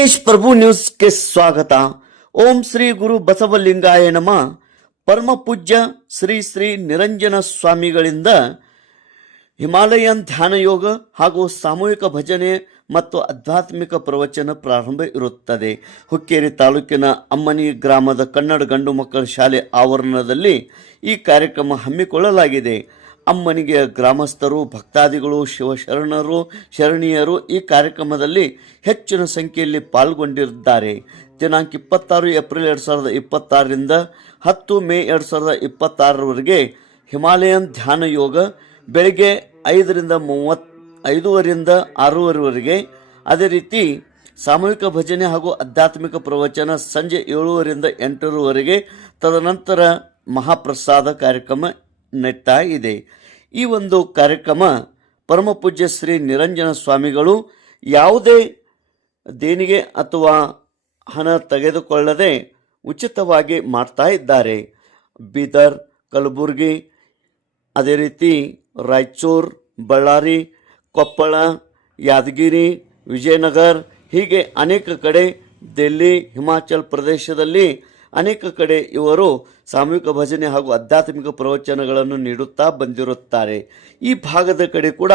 ತೇಜ್ ಪ್ರಭು ನ್ಯೂಸ್ಗೆ ಸ್ವಾಗತ. ಓಂ ಶ್ರೀ ಗುರು ಬಸವಲಿಂಗಾಯ ನಮಃ. ಪರಮ ಪೂಜ್ಯ ಶ್ರೀ ಶ್ರೀ ನಿರಂಜನ ಸ್ವಾಮಿಗಳಿಂದ ಹಿಮಾಲಯನ್ ಧ್ಯಾನ ಯೋಗ ಹಾಗೂ ಸಾಮೂಹಿಕ ಭಜನೆ ಮತ್ತು ಆಧ್ಯಾತ್ಮಿಕ ಪ್ರವಚನ ಪ್ರಾರಂಭ ಇರುತ್ತದೆ. ಹುಕ್ಕೇರಿ ತಾಲೂಕಿನ ಅಮ್ಮನಿ ಗ್ರಾಮದ ಕನ್ನಡ ಗಂಡು ಮಕ್ಕಳ ಶಾಲೆ ಆವರಣದಲ್ಲಿ ಈ ಕಾರ್ಯಕ್ರಮ ಹಮ್ಮಿಕೊಳ್ಳಲಾಗಿದೆ. ಅಮ್ಮನಿಗೆ ಗ್ರಾಮಸ್ಥರು, ಭಕ್ತಾದಿಗಳು, ಶಿವಶರಣರು, ಶರಣೀಯರು ಈ ಕಾರ್ಯಕ್ರಮದಲ್ಲಿ ಹೆಚ್ಚಿನ ಸಂಖ್ಯೆಯಲ್ಲಿ ಪಾಲ್ಗೊಂಡಿದ್ದಾರೆ. ದಿನಾಂಕ 26 ಏಪ್ರಿಲ್ 2026ರಿಂದ 10 ಮೇ 2026ರವರೆಗೆ ಹಿಮಾಲಯನ್ ಧ್ಯಾನ ಯೋಗ ಬೆಳಗ್ಗೆ 5ರಿಂದ 5:30ರಿಂದ 6:30ವರೆಗೆ, ಅದೇ ರೀತಿ ಸಾಮೂಹಿಕ ಭಜನೆ ಹಾಗೂ ಆಧ್ಯಾತ್ಮಿಕ ಪ್ರವಚನ ಸಂಜೆ 7:30ರಿಂದ 8:00ವರೆಗೆ, ತದನಂತರ ಮಹಾಪ್ರಸಾದ ಕಾರ್ಯಕ್ರಮ ನಡೀತಾ ಇದೆ. ಈ ಒಂದು ಕಾರ್ಯಕ್ರಮ ಪರಮ ಪೂಜ್ಯ ಶ್ರೀ ನಿರಂಜನ ಸ್ವಾಮಿಗಳು ಯಾವುದೇ ದೇಣಿಗೆ ಅಥವಾ ಹಣ ತೆಗೆದುಕೊಳ್ಳದೆ ಉಚಿತವಾಗಿ ಮಾಡ್ತಾ ಇದ್ದಾರೆ. ಬೀದರ್, ಕಲಬುರಗಿ, ಅದೇ ರೀತಿ ರಾಯಚೂರು, ಬಳ್ಳಾರಿ, ಕೊಪ್ಪಳ, ಯಾದಗಿರಿ, ವಿಜಯನಗರ, ಹೀಗೆ ಅನೇಕ ಕಡೆ, ದಿಲ್ಲಿ, ಹಿಮಾಚಲ ಪ್ರದೇಶದಲ್ಲಿ ಅನೇಕ ಕಡೆ ಇವರು ಸಾಮೂಹಿಕ ಭಜನೆ ಹಾಗೂ ಆಧ್ಯಾತ್ಮಿಕ ಪ್ರವಚನಗಳನ್ನು ನೀಡುತ್ತಾ ಬಂದಿರುತ್ತಾರೆ. ಈ ಭಾಗದ ಕಡೆ ಕೂಡ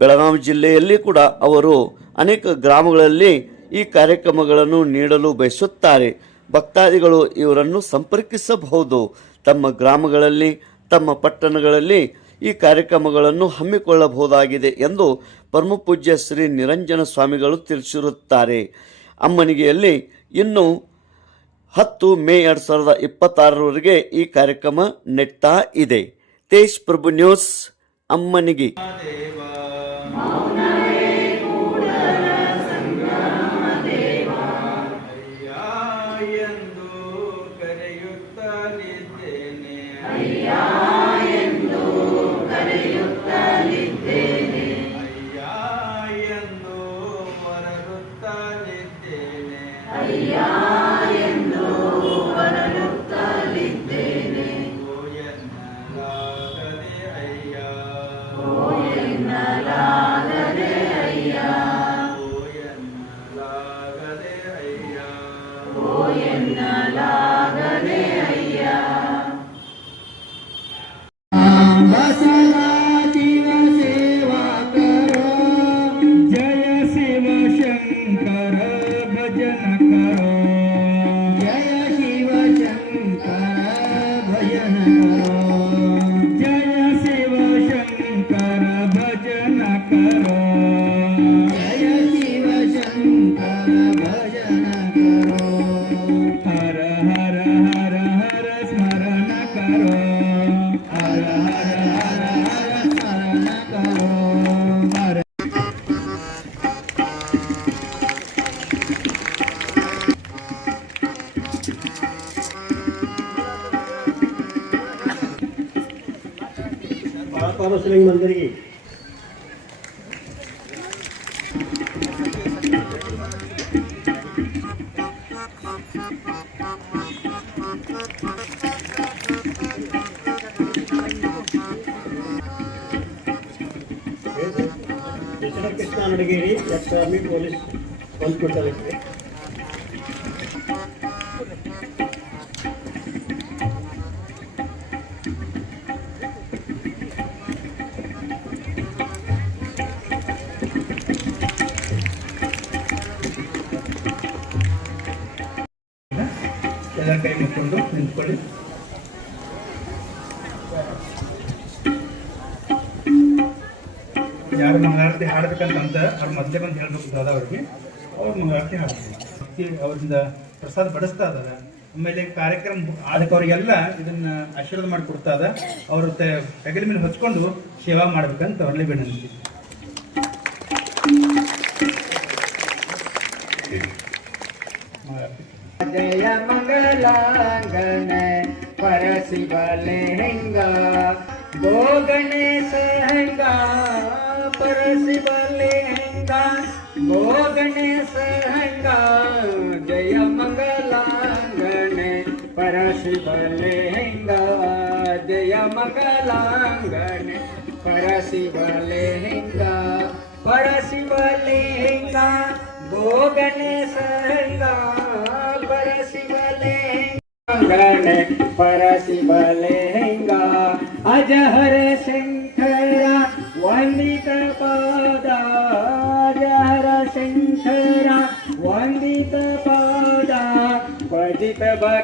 ಬೆಳಗಾವಿ ಜಿಲ್ಲೆಯಲ್ಲಿ ಕೂಡ ಅವರು ಅನೇಕ ಗ್ರಾಮಗಳಲ್ಲಿ ಈ ಕಾರ್ಯಕ್ರಮಗಳನ್ನು ನೀಡಲು ಬಯಸುತ್ತಾರೆ. ಭಕ್ತಾದಿಗಳು ಇವರನ್ನು ಸಂಪರ್ಕಿಸಬಹುದು. ತಮ್ಮ ಗ್ರಾಮಗಳಲ್ಲಿ, ತಮ್ಮ ಪಟ್ಟಣಗಳಲ್ಲಿ ಈ ಕಾರ್ಯಕ್ರಮಗಳನ್ನು ಹಮ್ಮಿಕೊಳ್ಳಬಹುದಾಗಿದೆ ಎಂದು ಪರಮ ಪೂಜ್ಯ ಶ್ರೀ ನಿರಂಜನ ಸ್ವಾಮಿಗಳು ತಿಳಿಸಿರುತ್ತಾರೆ. ಅಮ್ಮನಿಗೆಯಲ್ಲಿ ಇನ್ನು 10 ಮೇ 2026ರವರೆಗೆ ಈ ಕಾರ್ಯಕ್ರಮ ನಡೀತಾ ಇದೆ. ತೇಜ್ ಪ್ರಭು ನ್ಯೂಸ್, ಅಮ್ಮನಿಗೆ. मुस्लिम मंदिर की कृष्णा नडगेरी आर्मी पोलिस ಬಂದ್ಕೊಡ್ತಾರೆ. ಎಲ್ಲ ಕೈ ಮುಟ್ಕೊಂಡು ನಿಂತ್ಕೊಳ್ಳಿ. ಯಾರು ಮಂಗಳಾರತಿ ಹಾಡಬೇಕಂತ ಅವ್ರು ಮೊದಲೇ ಬಂದು ಹೇಳ್ಬೇಕು ದಾದವ್ರಿಗೆ, ಅವ್ರು ಮಂಗಳಾರತಿ ಹಾಡ್ತಾರೆ. ಅವರಿಂದ ಪ್ರಸಾದ ಬಡಿಸ್ತಾ ಇದ್ದಾರೆ. ಆಮೇಲೆ ಕಾರ್ಯಕ್ರಮ ಅದಕ್ಕೆ ಅವರಿಗೆಲ್ಲ ಇದನ್ನ ಆಶೀರ್ವಾದ ಮಾಡಿ ಕೊಡ್ತಾ ಇದ್ದ. ಅವ್ರ ಹೆಗಲ ಮೇಲೆ ಹೊಚ್ಕೊಂಡು ಸೇವಾ ಮಾಡ್ಬೇಕಂತ ಅವ್ರಲ್ಲೇ ವಿನಂತಿ. जय मंगलांगन परशिवलिंगा गो गणेश हंगा परशिवलिंगा गो गणेश हंगा जय मंगलांगन परशिवलिंगा जय मंगलांगन परशिवलिंगा परशिवलिंगा गो गणेश परशिवलिंगांगणे परशिवलिंगा अजहर शंकरा वंदित पादा अजहर शंकरा वंदित पादा पतित भक्त